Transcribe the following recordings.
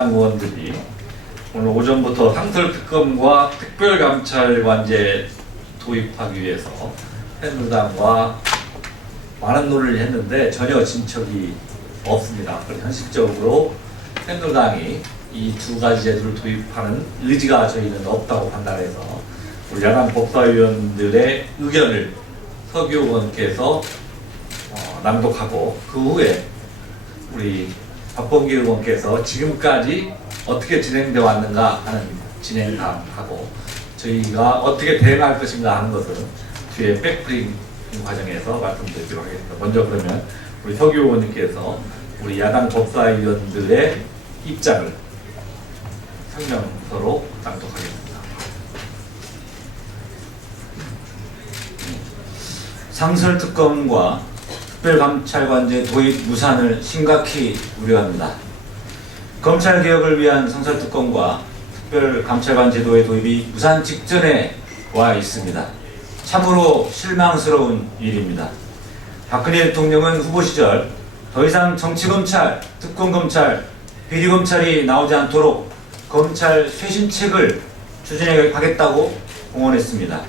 의원들이 오늘 오전부터 상설특검과 특별감찰관제 도입하기 위해서 새누리당과 많은 논의를 했는데 전혀 진척이 없습니다. 그래서 현실적으로 새누리당이 이 두 가지 제도를 도입하는 의지가 저희는 없다고 판단해서 우리 야당 법사위원들의 의견을 서기호 의원께서 낭독하고 그 후에 우리 박범계 의원께서 지금까지 어떻게 진행되어 왔는가 하는 진행을 하고 저희가 어떻게 대응할 것인가 하는 것은 뒤에 백브리핑 과정에서 말씀드리도록 하겠습니다. 먼저 그러면 우리 서기호 의원님께서 우리 야당 법사위원들의 입장을 설명서로 낭독하겠습니다. 상설특검과 특별감찰관제 도입 무산을 심각히 우려합니다. 검찰개혁을 위한 상설특검과 특별감찰관제도의 도입이 무산 직전에 와 있습니다. 참으로 실망스러운 일입니다. 박근혜 대통령은 후보 시절 더 이상 정치검찰, 특권검찰, 비리검찰이 나오지 않도록 검찰 쇄신책을 추진해 가겠다고 공언했습니다.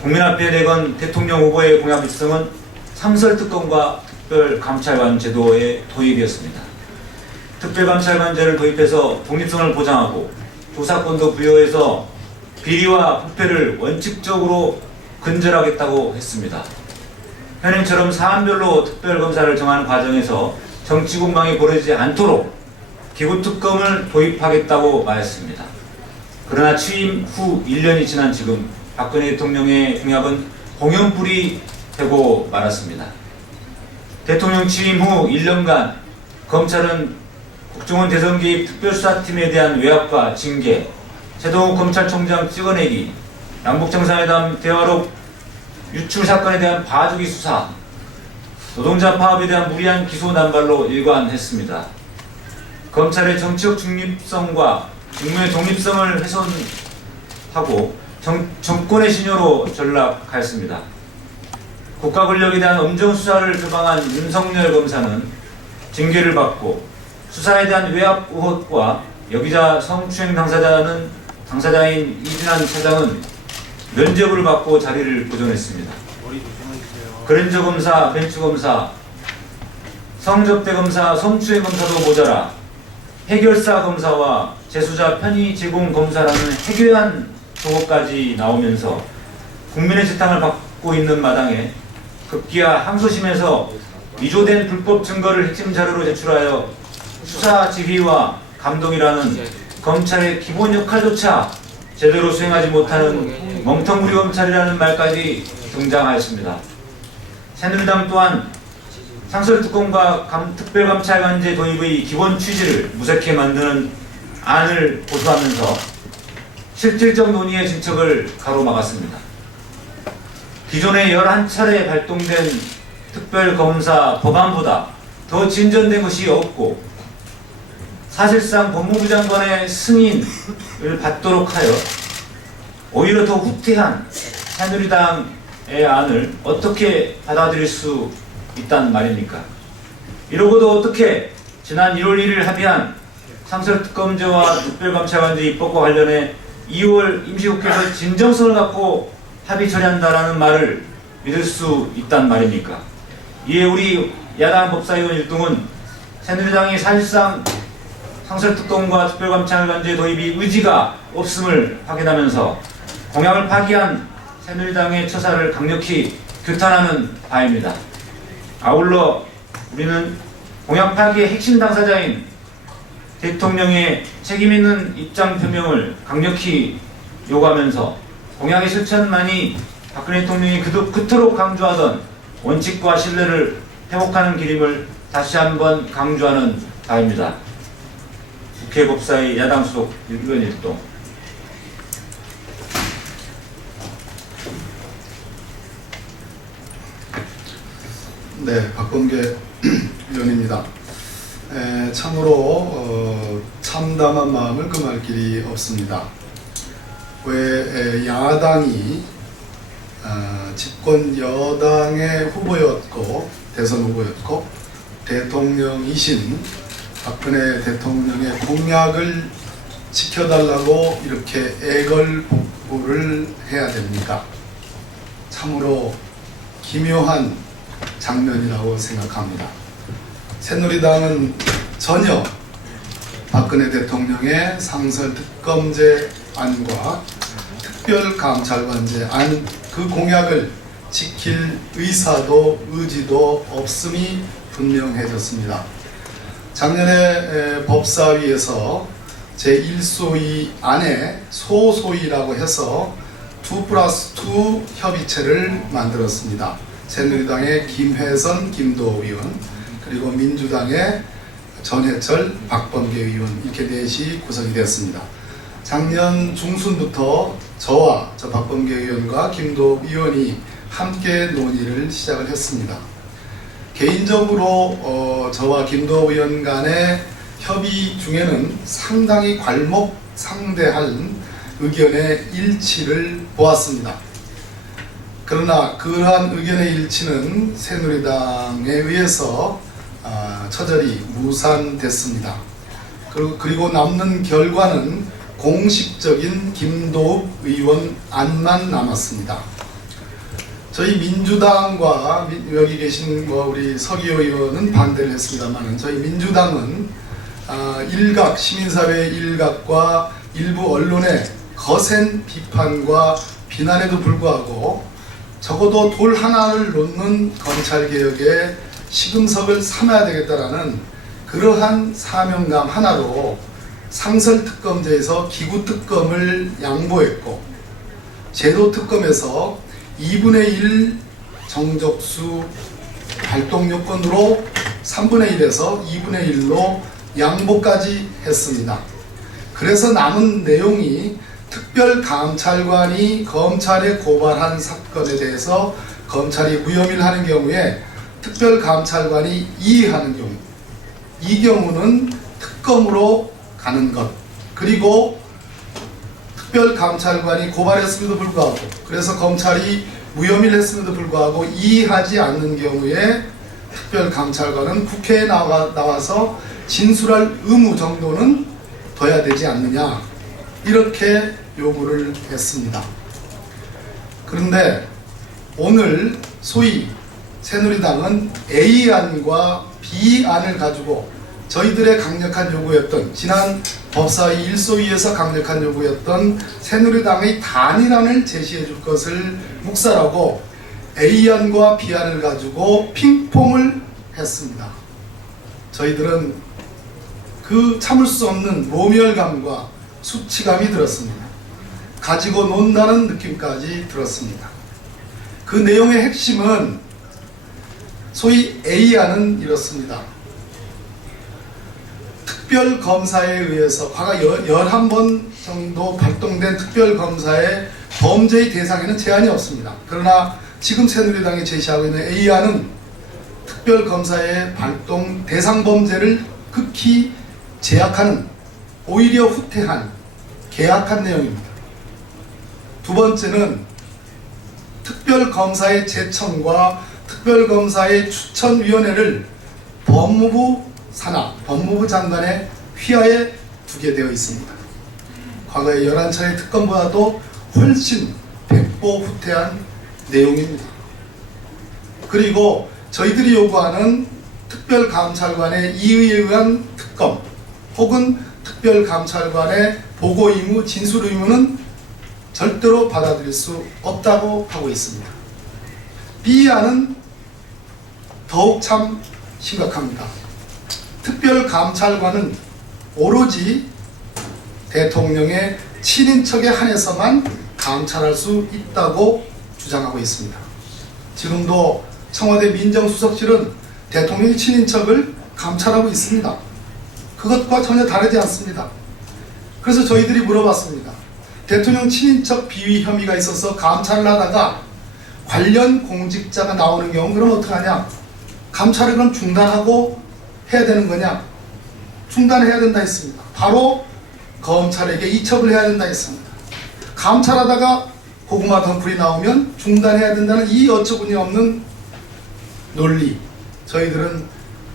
국민 앞에 내건 대통령 후보의 공약 일성은 상설특검과 특별감찰관 제도의 도입이었습니다. 특별감찰관제를 도입해서 독립성을 보장하고 조사권도 부여해서 비리와 부패를 원칙적으로 근절하겠다고 했습니다. 현행처럼 사안별로 특별검사를 정하는 과정에서 정치 공방이 벌어지지 않도록 기구특검을 도입하겠다고 말했습니다. 그러나 취임 후 1년이 지난 지금 박근혜 대통령의 공약은 공연불이 되고 말았습니다. 대통령 취임 후 1년간 검찰은 국정원 대선 개입 특별수사팀에 대한 외압과 징계, 최동욱 검찰총장 찍어내기, 남북정상회담 대화록 유출 사건에 대한 봐주기 수사, 노동자 파업에 대한 무리한 기소 남발로 일관했습니다. 검찰의 정치적 중립성과 직무의 독립성을 훼손하고 정권의 신여로 전락하였습니다. 국가 권력에 대한 엄정 수사를 표방한 윤석열 검사는 징계를 받고 수사에 대한 외압 의혹과 여기자 성추행 당사자인 이준환 차장은 면죄부를 받고 자리를 보존했습니다. 그랜저 검사, 벤츠 검사, 성접대 검사, 성추행 검사도 모자라 해결사 검사와 재수자 편의 제공 검사라는 해괴한 조거까지 나오면서 국민의 지탕을 받고 있는 마당에 급기야 항소심에서 위조된 불법 증거를 핵심 자료로 제출하여 수사 지휘와 감독이라는 검찰의 기본 역할조차 제대로 수행하지 못하는 멍텅구리 검찰이라는 말까지 등장하였습니다. 새누리당 또한 상설특검과 특별감찰관제 도입의 기본 취지를 무색해 만드는 안을 고수하면서 실질적 논의의 진척을 가로막았습니다. 기존에 11차례 발동된 특별검사 법안보다 더 진전된 것이 없고 사실상 법무부 장관의 승인을 받도록 하여 오히려 더 후퇴한 새누리당의 안을 어떻게 받아들일 수 있단 말입니까? 이러고도 어떻게 지난 1월 1일 합의한 상설특검제와 특별감찰관제 입법과 관련해 2월 임시국회에서 진정성을 갖고 합의 처리한다라는 말을 믿을 수 있단 말입니까? 이에 우리 야당 법사위원 일동은 새누리당이 사실상 상설특검과 특별감찰관제 도입이 의지가 없음을 확인하면서 공약을 파기한 새누리당의 처사를 강력히 규탄하는 바입니다. 아울러 우리는 공약 파기의 핵심 당사자인 대통령의 책임있는 입장 표명을 강력히 요구하면서 공약의 실천만이 박근혜 대통령이 그토록 강조하던 원칙과 신뢰를 회복하는 길임을 다시 한번 강조하는 바입니다. 국회 법사위 야당 소속 의원 일동. 네, 박범계 의원입니다. 참으로 참담한 마음을 금할 길이 없습니다. 왜 야당이 집권 여당의 후보였고 대선 후보였고 대통령이신 박근혜 대통령의 공약을 지켜달라고 이렇게 애걸복부를 해야 됩니까? 참으로 기묘한 장면이라고 생각합니다. 새누리당은 전혀 박근혜 대통령의 상설특검제 안과 특별감찰관제 안 그 공약을 지킬 의사도 의지도 없음이 분명해졌습니다. 작년에 법사위에서 제1소위 안에 소소위라고 해서 2+2 협의체를 만들었습니다. 새누리당의 김회선, 김도우 의원, 그리고 민주당의 전해철, 박범계 의원 이렇게 넷이 구성이 되었습니다. 작년 중순부터 저와 박범계 의원과 김도우 의원이 함께 논의를 시작을 했습니다. 개인적으로 저와 김도우 의원 간의 협의 중에는 상당히 괄목상대한 의견의 일치를 보았습니다. 그러나 그러한 의견의 일치는 새누리당에 의해서 처절히 무산됐습니다. 그리고 남는 결과는 공식적인 김도읍 의원 안만 남았습니다. 저희 민주당과 여기 계신 우리 서기호 의원은 반대를 했습니다만 저희 민주당은 일각, 시민사회의 일각과 일부 언론의 거센 비판과 비난에도 불구하고 적어도 돌 하나를 놓는 검찰개혁에 시금석을 삼아야 되겠다라는 그러한 사명감 하나로 상설특검제에서 기구특검을 양보했고 제도특검에서 2분의 1 정적수 발동 요건으로 3분의 1에서 2분의 1로 양보까지 했습니다. 그래서 남은 내용이 특별감찰관이 검찰에 고발한 사건에 대해서 검찰이 무혐의를 하는 경우에 특별감찰관이 이의하는 경우, 이 경우는 특검으로 가는 것, 그리고 특별감찰관이 고발했음에도 불구하고 그래서 검찰이 무혐의를 했음에도 불구하고 이의하지 않는 경우에 특별감찰관은 국회에 나와서 진술할 의무 정도는 둬야 되지 않느냐 이렇게 요구를 했습니다. 그런데 오늘 소위 새누리당은 A안과 B안을 가지고 저희들의 강력한 요구였던 지난 법사위 1소위에서 강력한 요구였던 새누리당의 단일안을 제시해 줄 것을 묵살하고 A안과 B안을 가지고 핑퐁을 했습니다. 저희들은 그 참을 수 없는 모멸감과 수치감이 들었습니다. 가지고 논다는 느낌까지 들었습니다. 그 내용의 핵심은 소위 A안은 이렇습니다. 특별검사에 의해서 과거 11번 정도 발동된 특별검사의 범죄의 대상에는 제한이 없습니다. 그러나 지금 새누리당이 제시하고 있는 A안은 특별검사의 발동 대상 범죄를 극히 제약하는 오히려 후퇴한 개약한 내용입니다. 두 번째는 특별검사의 제청과 특별검사의 추천위원회를 법무부 산하, 법무부 장관의 휘하에 두게 되어 있습니다. 과거의 11차례 특검보다도 훨씬 백보 후퇴한 내용입니다. 그리고 저희들이 요구하는 특별감찰관의 이의에 의한 특검 혹은 특별감찰관의 보고 의무, 진술 의무는 절대로 받아들일 수 없다고 하고 있습니다. B안은 더욱 참 심각합니다. 특별감찰관은 오로지 대통령의 친인척에 한해서만 감찰할 수 있다고 주장하고 있습니다. 지금도 청와대 민정수석실은 대통령의 친인척을 감찰하고 있습니다. 그것과 전혀 다르지 않습니다. 그래서 저희들이 물어봤습니다. 대통령 친인척 비위 혐의가 있어서 감찰을 하다가 관련 공직자가 나오는 경우 그럼 어떡하냐? 감찰을 그럼 중단하고 해야 되는 거냐? 중단해야 된다 했습니다. 바로 검찰에게 이첩을 해야 된다 했습니다. 감찰하다가 고구마 덩굴이 나오면 중단해야 된다는 이 어처구니 없는 논리, 저희들은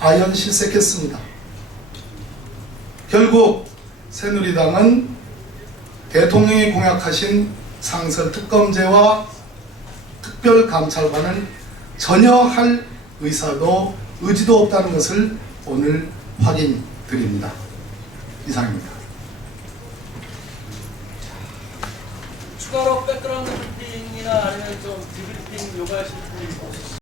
아연실색했습니다. 결국 새누리당은 대통령이 공약하신 상설특검제와 특별감찰관을 전혀 할 의사도 의지도 없다는 것을 오늘 확인드립니다. 이상입니다. 추가로 백그라운드 브리핑이나 아니면 좀 디브리핑 요구하실 분이